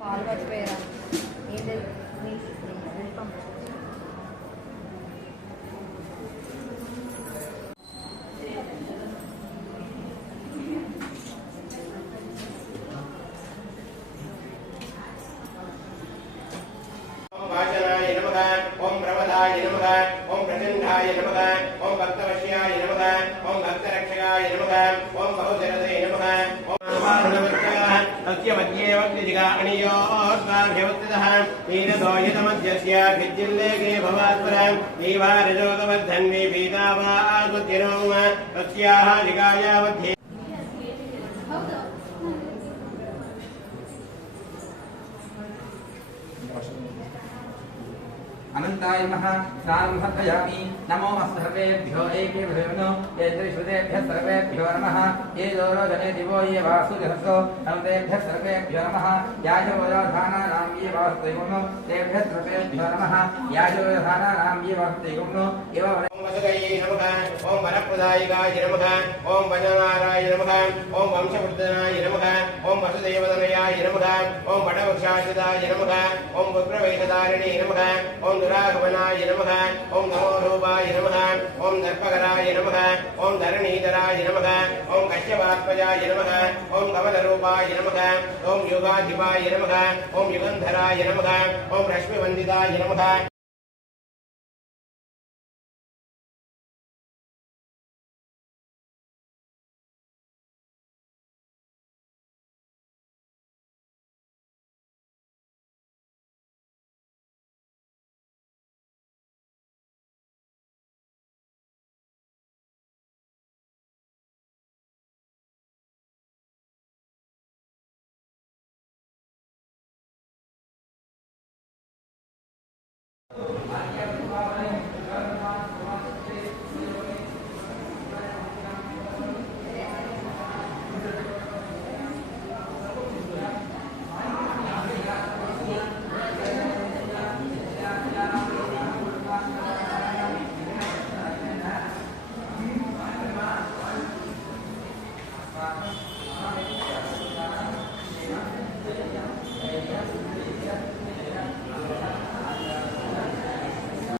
పాలు మర్చిపోయారా ఏం లేదు ओम प्रवदाय नमः ओम प्रचंडाय नमः ओम भक्तवश्याय नमः ओम भक्तरक्षकाय नमः ओम बहुजनदे नमः ओम नमः सत्यमध्ये वक्तिजिगा अनियोत्वाभ्यवत्तः नीरदोयतमध्यस्य भिज्जिल्लेगे भवात्परं दीवारजोगवर्धन्वी पीतावागुत्यनोम तस्याः जिगायामध्ये अनंताय महा सार्वभयामि नमो सर्वेभ्यो एकेभ्यो ये त्रिश्रुतेभ्यः सर्वेभ्यो नमः ये दोरोजने दिवो ये वासुदेवसो नमतेभ्यः सर्वेभ्यो नमः याजोधानानां ये वासुदेवनो तेभ्यः सर्वेभ्यो नमः याजोधानानां ये वासुदेवनो एवं ओम वरप्रदायिकाय नमः ओम वजनाराय नमः ओम वंशवर्धनाय नमः ओम वसुदेवतनयाय नमः ओम वटवक्षाचिताय नमः ओम वक्रवैकदारिणे नमः ओम दुरागमनाय नमः ओम नमोरूपाय नमः ओम दर्पकराय नमः ओम धरणीधराय नमः ओम कश्यपात्मजाय नमः ओम कमलरूपाय नमः ओम युगाधिपाय नमः ओम युगंधराय नमः ओम रश्मिवंदिताय नमः नमः